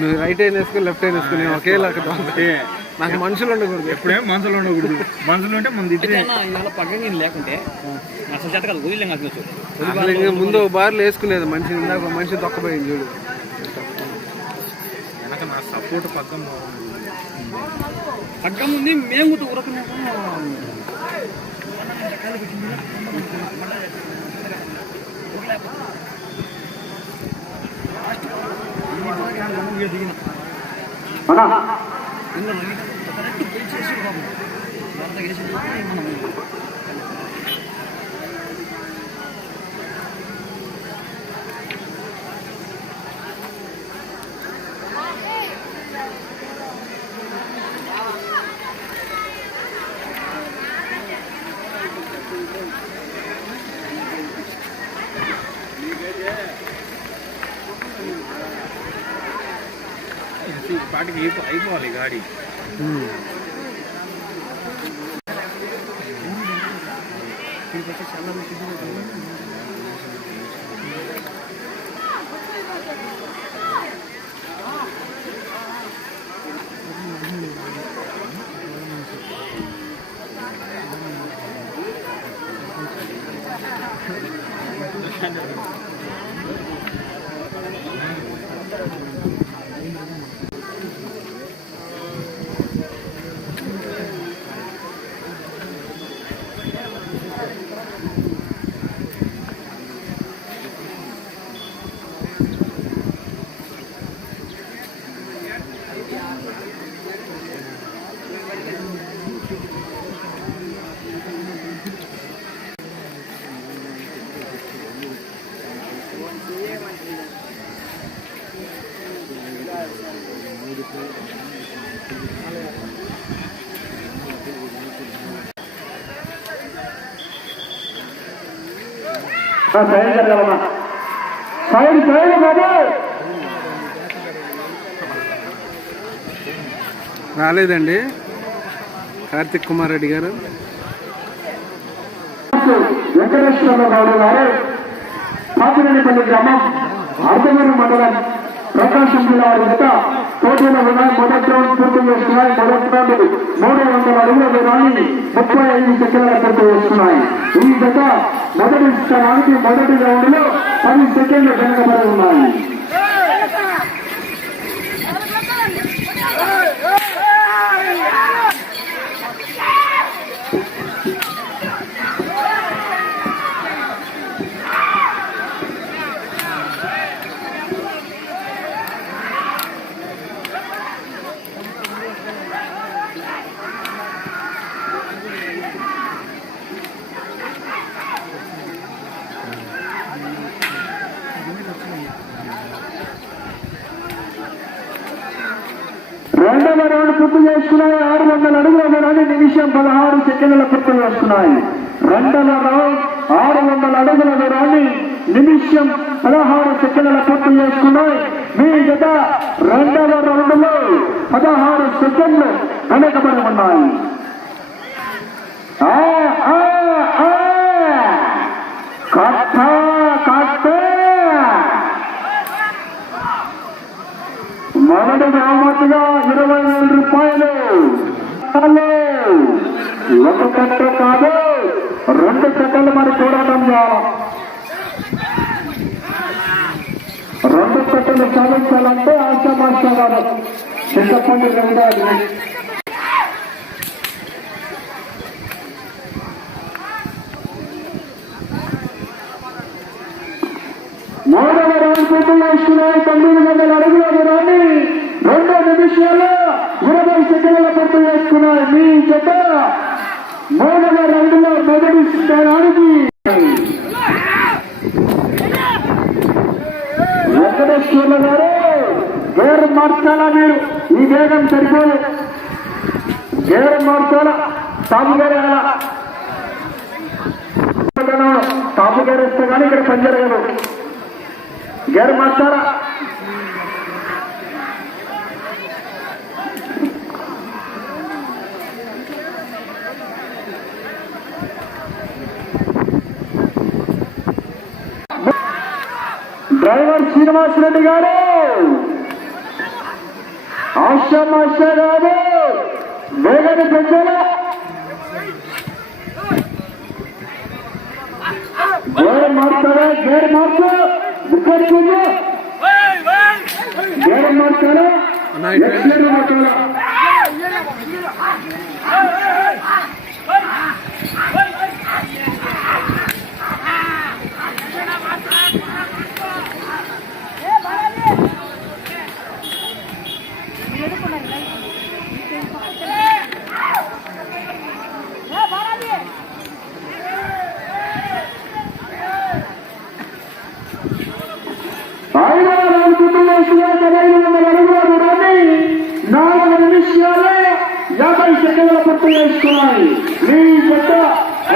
నువ్వు రైట్ అయిన వేసుకుని లెఫ్ట్ అయిన వేసుకుని నేను ఒకేలాగా అంటే నాకు మనుషులు ఉండకూడదు. ఎప్పుడేం మనసులో ఉండకూడదు. మనసులో ఉంటే మన పక్కన నేను లేకుంటే అసలు ముందు బార్లు వేసుకునేది మనిషి ఇందాక ఒక మనిషి తొక్కపోయింది చూడు. వెనక నా సపోర్ట్ పక్కన పక్కన ఉంది మేము కూడా ఈ పాటికి అయిపోవాలి గాడి. చాలా సైడ్ జరగాలమ్మా సైడ్ సైడ్ బాబు రాలేదండి. కార్తిక్ కుమార్ రెడ్డి గారు. వెంకటేశ్వర గౌడ్ గారు. పాపిరెడ్డిపల్లి గ్రామం అర్ధమూరు మండలం ప్రకాశం జిల్లా వారి పోటీలో ఉన్నాయి మొదటి రౌండ్ పూర్తి చేస్తున్నాయి మొదటి రౌండ్ మూడు వందల అడుగుల దూరాన్ని ముప్పై ఐదు సెకండ్ల పూర్తి చేస్తున్నాయి ఈ జత మొదటి స్థానానికి మొదటి రౌండ్లో పది సెకండ్లు వెనుకబడి ఉన్నాయి రెండవ రౌండ్ పూర్తి చేసుకున్నాయి ఆరు వందల అడుగుల దూరాన్ని నిమిషం పదహారు సెకండ్ల పూర్తి చేసుకున్నాయి రెండవ రౌండ్ ఆరు వందల అడుగుల దూరాన్ని నిమిషం పదహారు సెకండ్ల పూర్తి చేసుకున్నాయి మీ జత రెండవ రౌండ్లో పదహారు సెకండ్లు వెనకబడి ఉన్నాయి. కట్ట కట్ట. మొదటి బహుమతిగా ఇరవై వేల రూపాయలు ఒక కట్ట కాదు రెండు కట్టలు మరి చూడటం చేయాలి? రెండు కట్టలు సాధించాలంటే ఆశామాషా కాదు చింతపండు రెండాలి మూడవ రౌండ్ పూర్తి ఇస్తున్నాయి తొమ్మిది వందల అడుగుల దూరాన్ని రెండో నిమిషాలు. సెకండ్ల పూర్తి చేసుకున్నాయి మీ జత మూడవ రెండులో లో మొదటి స్థానానికి. వెంకటేశ్వర్ల గారు గేరు మార్చాలా మీరు. ఈ వేగం సరిపోదు. గేరు మార్చాలా తాము గారు ఇస్తే కానీ ఇక్కడ పని జరగదు. గేరు మార్చాలా? డ్రైవర్ శ్రీనివాస్ రెడ్డి గారు! ఆశా మాస్టర్ గారు వేగని పెంచాలా గేర్ మార్చారా? గేర్ మార్చు! గేర్ మార్చారా? గేర్ మార్చాలా ఐదు వందల కుటుంబేశ్వర పదహైదు వందల అడుగుల దూరాన్ని నాలుగు నిమిషాలు యాభై సెకండ్ల పూర్తి మీ జత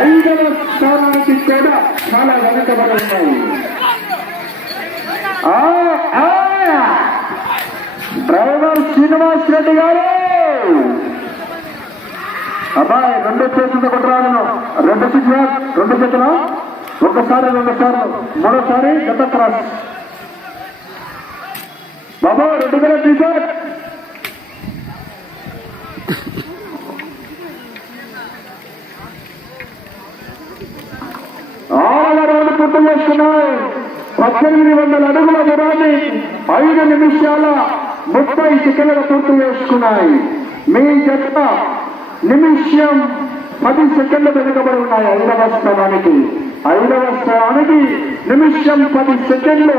ఐదవ స్థానానికి కూడా చాలా వెనకబడి ఉన్నాయి డ్రైవర్ శ్రీనివాస్ రెడ్డి గారు. అబ్బాయి రెండు చేతులతో కొట్టరాలను రెండు చేతులు? రెండు చేతులు? ఒకసారి రెండు సార్లు. మూడోసారి గత క్రాస్. బాబా రెండు వేల టీషర్ట్ ఆరవ రౌండ్ పూర్తి పద్దెనిమిది వందల అడుగుల దూరాన్ని ఐదు నిమిషాల ముప్పై సెకండ్ల పూర్తి చేసుకున్నాయి. మీ జత నిమిషం పది సెకండ్లు వెనుకబడి ఉన్నాయి ఐదవ స్థానానికి. ఐదవ స్థానానికి నిమిషం పది సెకండ్లు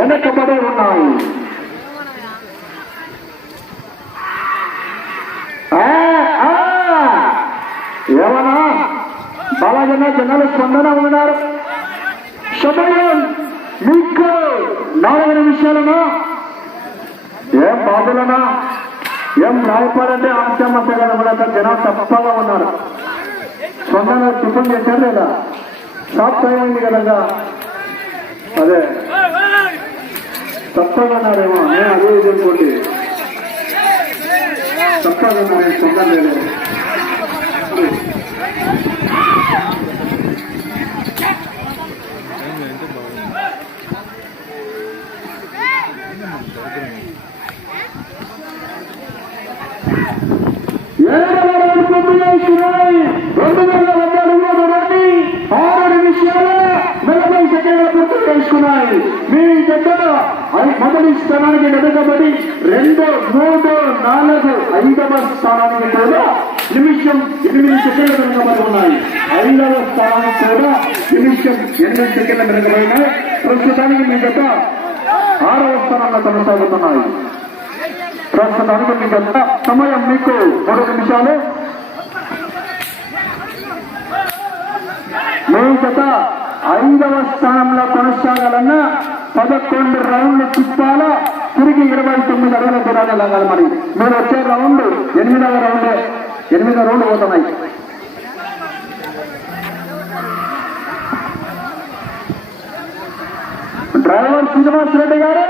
వెనుకబడి ఉన్నాయి. ఆ, ఆ, ఏమన్నా? బాలాజన్న జనాలు స్పందన ఉన్నారు సమయం మీకు నాలుగు ఏం బాధలనా? ఏం రాయపాడంటే ఆంక్షమస్య కదా కూడా అక్కడ తప్పగా ఉన్నారు. సొంతంగా టిఫిన్ చేశారు లేదా? షాప్ టైం అయింది కదా అదే. తప్పగా ఉన్నారేమో నేను అదే ఇది అనుకోండి. తప్పగా ఉన్నారు సొంతం లేదు ఏడవ రౌండ్ పూర్తి చేస్తున్నాయి రెండు వేల వంద అడుగుల దూరాన్ని ఆరు నిమిషాల నలభై సెకండ్ల పూర్తి చేసుకున్నాయి మీ దగ్గర మొదటి స్థానానికి వెనుకబడి రెండు మూడు నాలుగు ఐదవ స్థానానికి కూడా నిమిషం ఎనిమిది సెకండ్ల వెనుకబడి ఉన్నాయి ఐదవ స్థానానికి కూడా నిమిషం ఎనిమిది సెకండ్ల వెనుకబడినాయి ప్రస్తుతానికి మీ జత ఆరవ స్థానంలో కొనసాగుతున్నాయి ప్రస్తుతానికి మీ సమయం మీకు మూడు నిమిషాలు. మీ జత ఐదవ స్థానంలో కొనసాగాలన్నా పదకొండు రౌండ్లు తిప్పాలా? తిరిగి ఇరవై తొమ్మిది అడుగుల దూరాలు లాగాలి మరి. మీరు వచ్చే రౌండ్ ఎనిమిదవ రౌండ్. ఎనిమిదవ రౌండ్ పోతున్నాయి డ్రైవర్ శ్రీనివాస్ రెడ్డి గారు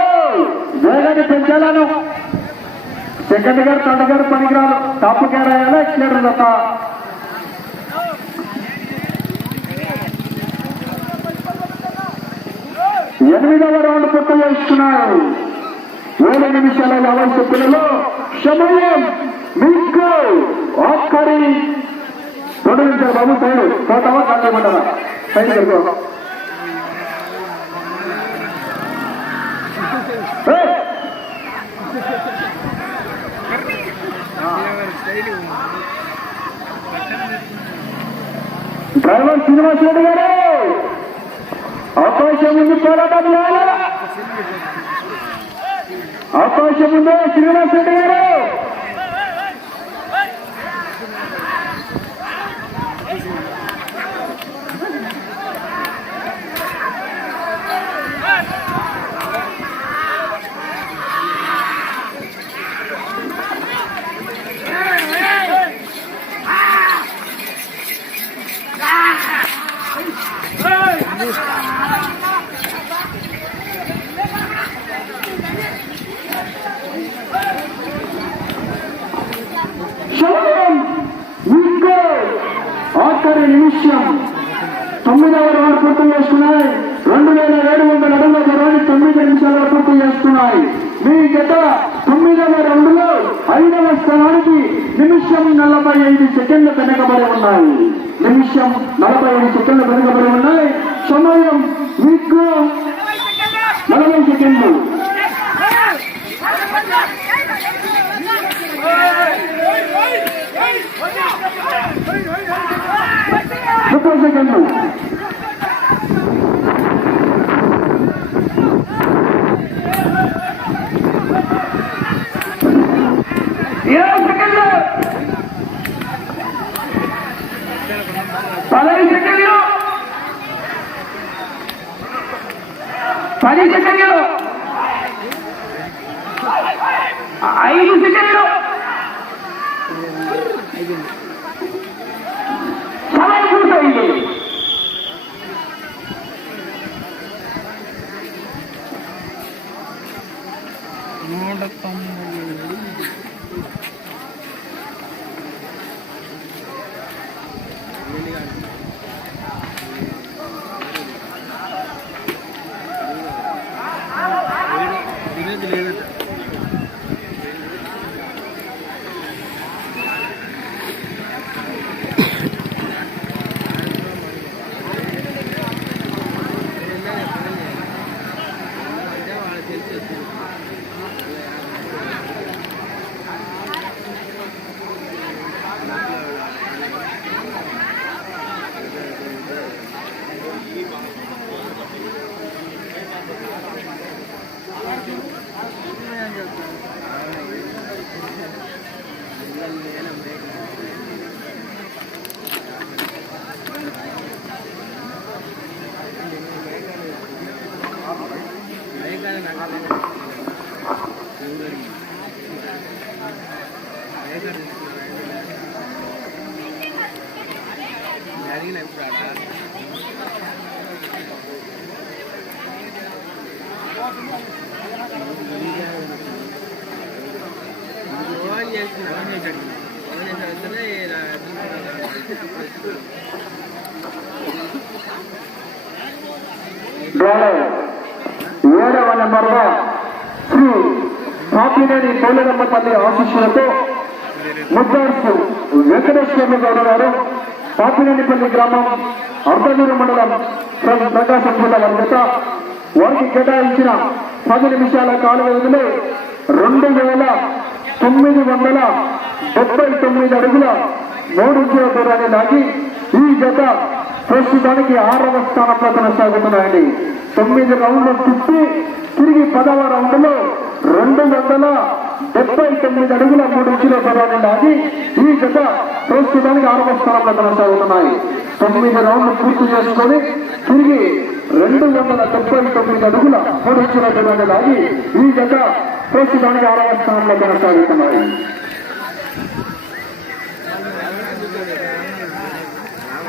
వేగాన్ని పెంచాలను. సెకండ్ గారు థర్డ్ గారు పనికిరాదు టాప్ గేర్ అయ్యాలా ఎక్స్లేటర్ తప్ప ఎనిమిదవ రౌండ్ పూర్తి చేస్తున్నారు ఏడు నిమిషాల యాభై సెకండ్లలో సమయం మీకు ఆఖరి. రెండు నిమిషాలు బాబు సైడ్. పోతావా కాలేమంటారా సైడ్ కలుపు డ్రైవర్ శ్రీనివాస్ రెడ్డి గారు! అవకాశం ఉంది పోరాటం చేయాలా? అవకాశం ఉందో శ్రీనివాస్ రెడ్డి గారు సమయం మీకు ఆఖరి నిమిషం. తొమ్మిదవ రౌండ్ పూర్తి చేసుకున్నాయి. రెండు వేల ఏడు వందల అడుగుల దూరాన్ని తొమ్మిది చేసుకున్నాయి. మీ గత తొమ్మిదవ రౌండ్లో ఐదవ స్థానానికి నిమిషం నలభై ఐదు సెకండ్లు వెనకబడి ఉన్నాయి. నిమిషం నలభై ఐదు సెకండ్లు వెనకబడి ఉన్నాయి. సమయం మీకు నలభై సెకండ్లు ముప్పై సెకండ్లు ఇరవై సెకండ్లు పదహైదు సెకండ్లు పది సెకండ్లు ఐదు సెకండ్లు సమయం పూర్తయింది నూట తొంభై తినేది లేదట జరిగిన ఇప్పుడు ఆడ ఫోన్ చేస్తున్నా ఫోన్ చేశాడు ఫోన్ చేసిన వెంటనే ఏడవ నెంబర్లో శ్రీ పాపినేని పోలేరమ్మపల్లి ఆశీస్సులతో ముద్దార్సు వెంకటేశ్వర్లు గౌరవ గారు పాపినేనిపల్లి గ్రామం అర్ధనూరు మండలం ఫ్రం ప్రకాశం జిల్లా వర్గత వారికి కేటాయించిన పది నిమిషాల కాల వ్యవధిలో రెండు వేల తొమ్మిది వందల డెబ్బై తొమ్మిది అడుగుల మూడు దూరాన్ని లాగి ఈ జత ప్రస్తుతానికి ఆరవ స్థానంలో కొనసాగుతున్నాయండి తొమ్మిది రౌండ్లు తిప్పి తిరిగి పదవ రౌండ్లో రెండు వందల డెబ్బై తొమ్మిది అడుగుల మూడు ఇంచుల దూరాన్ని లాగి ఈ జత ప్రస్తుతానికి ఆరవ స్థానంలో కొనసాగుతున్నాయి. తొమ్మిది రౌండ్లు పూర్తి చేసుకొని తిరిగి రెండు వందల డెబ్బై తొమ్మిది అడుగుల మూడు ఇంచుల దూరాన్ని లాగి ఈ జత ప్రస్తుతానికి ఆరవ స్థానంలో కొనసాగుతున్నాయి.